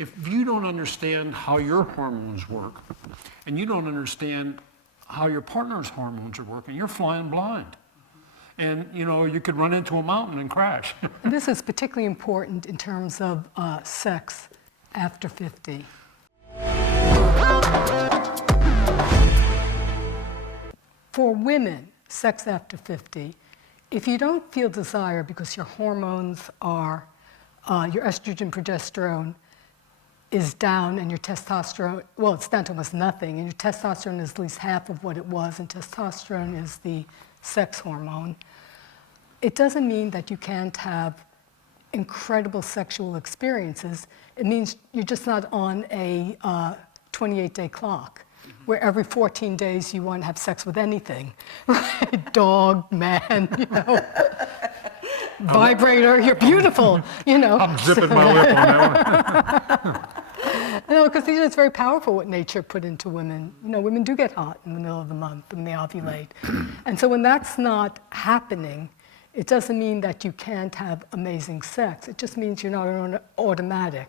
if you don't understand how your hormones work, and you don't understand how your partner's hormones are working, you're flying blind. And you could run into a mountain and crash. And this is particularly important in terms of sex after 50. For women, sex after 50, if you don't feel desire because your hormones are, your estrogen, progesterone is down and your testosterone, well, it's down to almost nothing, and your testosterone is at least half of what it was, and testosterone is the sex hormone, it doesn't mean that you can't have incredible sexual experiences. It means you're just not on a 28-day clock, where every 14 days you want to have sex with anything, right? Dog, man, vibrator, you're beautiful, I'm zipping my lip on that one. No, because it's very powerful what nature put into women. Women do get hot in the middle of the month when they ovulate. And so when that's not happening, it doesn't mean that you can't have amazing sex. It just means you're not on automatic.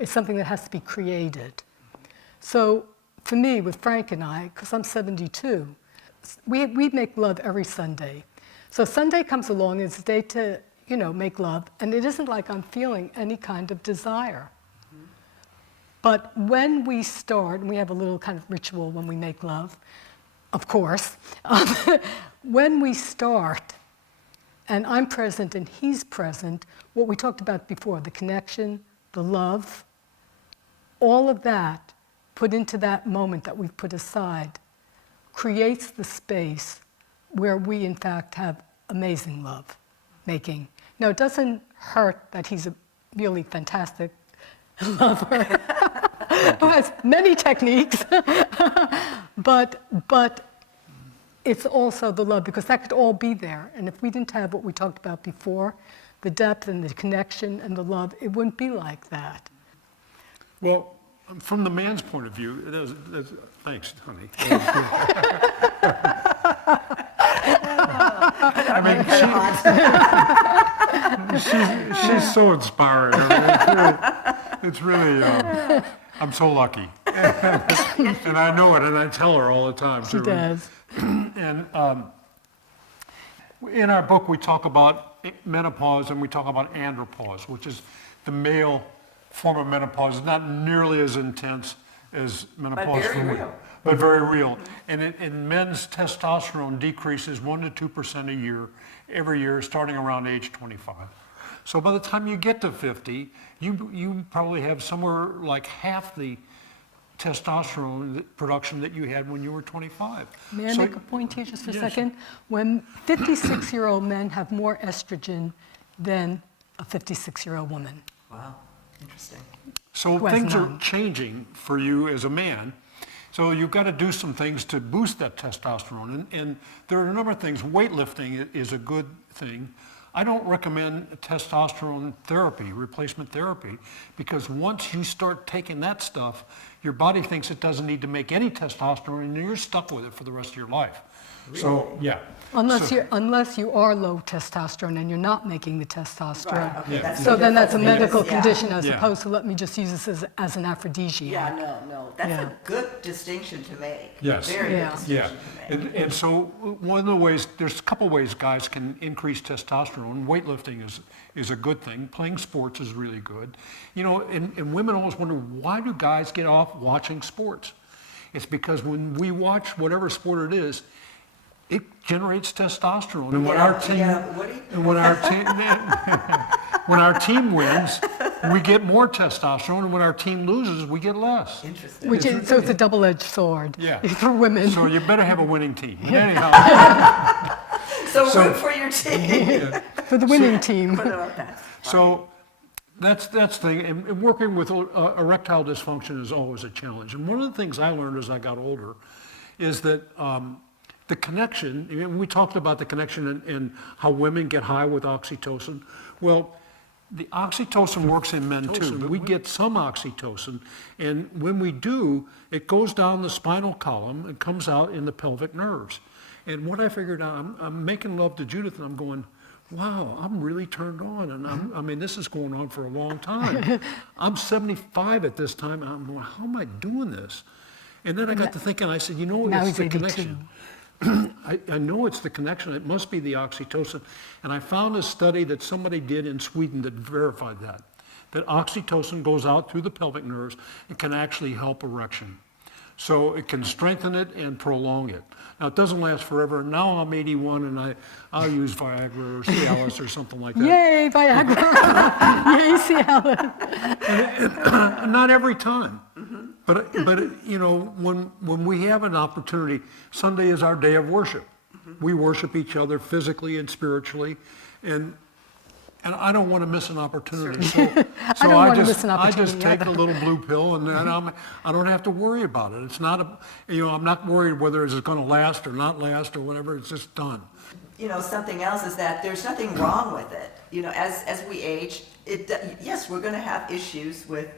It's something that has to be created. So for me, with Frank and I, because I'm 72, we make love every Sunday. So Sunday comes along, it's a day to, make love, and it isn't like I'm feeling any kind of desire. But when we start, and we have a little kind of ritual when we make love, of course, when we start, and I'm present and he's present, what we talked about before, the connection, the love, all of that put into that moment that we've put aside creates the space where we in fact have amazing love making. Now, it doesn't hurt that he's a really fantastic lover who has many techniques, but it's also the love, because that could all be there. And if we didn't have what we talked about before, the depth and the connection and the love, it wouldn't be like that. Well, from the man's point of view, thanks, honey. I mean, she's so inspiring. It's really, I'm so lucky. And I know it, and I tell her all the time. She does. And in our book, we talk about menopause and we talk about andropause, which is the male form of menopause. It's not nearly as intense as menopause. But very real. And in men's testosterone decreases 1% to 2% a year, every year, starting around age 25. So by the time you get to 50, you probably have somewhere like half the testosterone production that you had when you were 25. May I make a point here just for a second? When 56-year-old men have more estrogen than a 56-year-old woman. Wow, interesting. So things are changing for you as a man. So you've got to do some things to boost that testosterone. And there are a number of things. Weightlifting is a good thing. I don't recommend testosterone therapy, replacement therapy, because once you start taking that stuff, your body thinks it doesn't need to make any testosterone, and you're stuck with it for the rest of your life. Really? So, yeah. Unless you are low testosterone and you're not making the testosterone. Right, okay, Yeah. So then that's a medical condition as opposed to let me just use this as an aphrodisiac. Yeah, no. That's a good distinction to make. Yes. Very good distinction to make. And so one of the ways, there's a couple ways guys can increase testosterone. Weightlifting is a good thing. Playing sports is really good. And women always wonder, why do guys get off watching sports? It's because when we watch whatever sport it is, it generates testosterone. And when our team wins, we get more testosterone, and when our team loses, we get less. Interesting. So it's a double-edged sword for women. So you better have a winning team. Anyhow. So root for your team. For the winning team. So that's the thing. And working with erectile dysfunction is always a challenge. And one of the things I learned as I got older is that the connection, and we talked about the connection and how women get high with oxytocin. Well, the oxytocin works in men too. We get some oxytocin, and when we do, it goes down the spinal column and comes out in the pelvic nerves. And what I figured out, I'm making love to Judith, and I'm going, wow, I'm really turned on, and I mean, this is going on for a long time. I'm 75 at this time, and I'm going, how am I doing this? And then I got to thinking, I said, you know, Now it's he's the 82. connection. I know it's the connection. It must be the oxytocin. And I found a study that somebody did in Sweden that verified that oxytocin goes out through the pelvic nerves and can actually help erection. So it can strengthen it and prolong it. Now, it doesn't last forever. Now I'm 81 and I'll use Viagra or Cialis or something like that. Yay, Viagra! Yay, Cialis! Not every time. But you know, when we have an opportunity, Sunday is our day of worship. We worship each other physically and spiritually, and I don't want to miss an opportunity. So I don't want to miss an I just opportunity take either. a little blue pill, and then I don't have to worry about it. It's not I'm not worried whether it's going to last or not last or whatever. It's just done. You know, something else is that there's nothing wrong with it. You know, as we age, yes, we're going to have issues with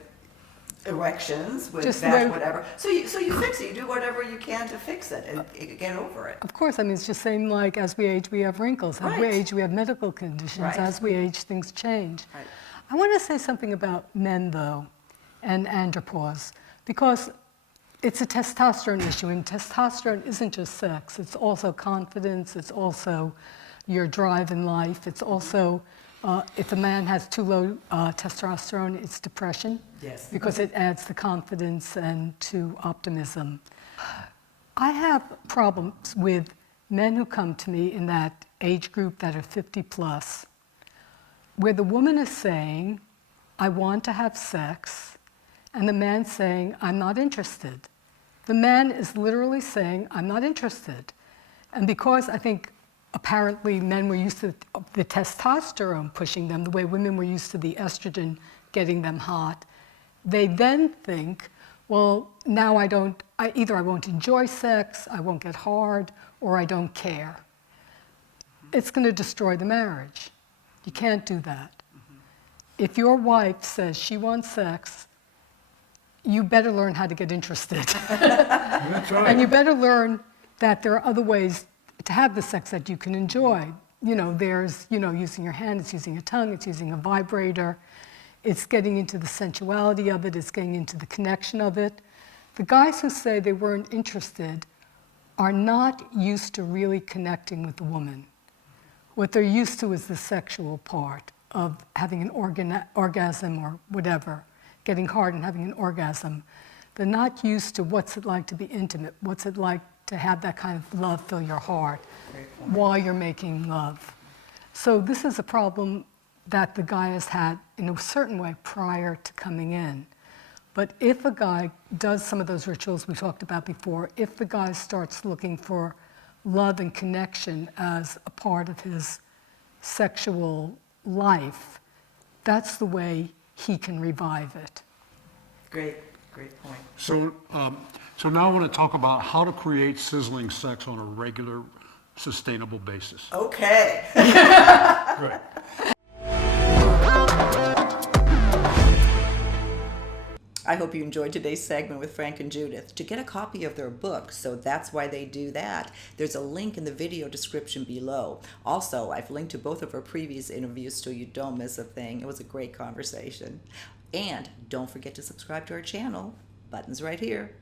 erections, with Just that, the way- whatever. So you fix it. You do whatever you can to fix it and get over it. Of course, I mean, it's just same like as we age, we have wrinkles. As we Right. age, we have medical conditions. Right. As we age, things change. Right. I want to say something about men, though, and andropause, because it's a testosterone issue, and testosterone isn't just sex. It's also confidence. It's also your drive in life. It's also, if a man has too low testosterone, it's depression. Yes. Because it adds to confidence and to optimism. I have problems with men who come to me in that age group that are 50 plus, where the woman is saying, I want to have sex, and the man saying, I'm not interested. The man is literally saying, I'm not interested. And because I think apparently men were used to the testosterone pushing them, the way women were used to the estrogen getting them hot, they then think, well, now either I won't enjoy sex, I won't get hard, or I don't care. It's going to destroy the marriage. You can't do that. If your wife says she wants sex, you better learn how to get interested. That's right. And you better learn that there are other ways to have the sex that you can enjoy. You know, there's, using your hand, it's using your tongue, it's using a vibrator. It's getting into the sensuality of it, it's getting into the connection of it. The guys who say they weren't interested are not used to really connecting with the woman. What they're used to is the sexual part of having an orgasm or whatever, getting hard and having an orgasm. They're not used to what's it like to be intimate, what's it like to have that kind of love fill your heart while you're making love. So this is a problem that the guy has had in a certain way prior to coming in. But if a guy does some of those rituals we talked about before, if the guy starts looking for love and connection as a part of his sexual life, that's the way he can revive it. Great point. So now I want to talk about how to create sizzling sex on a regular, sustainable basis. Okay. Right. I hope you enjoyed today's segment with Frank and Judith. To get a copy of their book, So That's Why They Do That, there's a link in the video description below. Also, I've linked to both of our previous interviews so you don't miss a thing. It was a great conversation. And don't forget to subscribe to our channel. Button's right here.